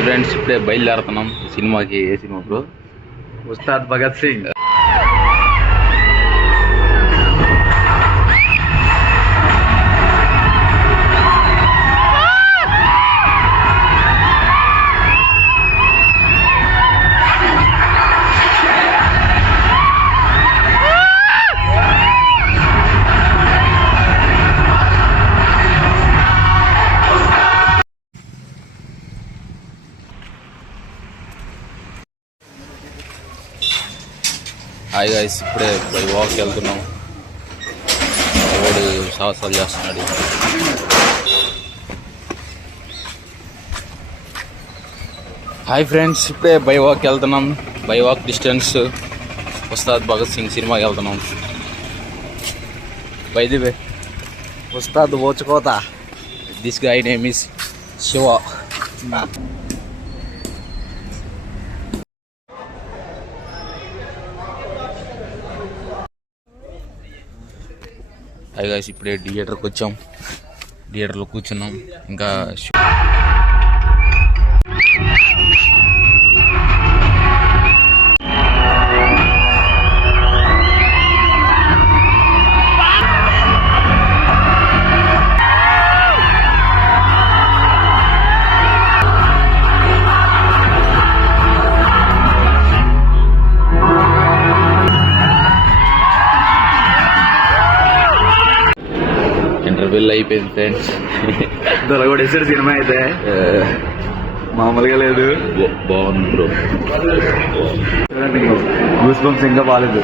Hi friends, ఇప్పుడే బయలుదేరుతున్నాం సినిమాకి. ఏ cinema bro? Ustaad Bhagat Singh. Hi guys, ఇప్పుడే బై వాక్ వెళ్తున్నాం. రోడ్డు సాహసాలు చేస్తున్నాడు. హాయ్ ఫ్రెండ్స్, ఇప్పుడే బై వాక్ వెళ్తున్నాం. By walk distance Ustaad Bhagat Singh సినిమాకి వెళ్తున్నాం. బై ది వే, ఉస్తాద్ ఓచుకోత. This guy name is Shiva. Hi guys, ఇప్పుడే థియేటర్కి వచ్చాం. థియేటర్లో కూర్చున్నాం. ఇంకా ఇంటర్వ్యూలు అయిపోయింది ఫ్రెండ్స్. దొరగొడేసాడు సినిమా అయితే మామూలుగా లేదు. బాగుంది బ్రో. గూస్ బంప్స్ ఇంకా బాగాలేదు.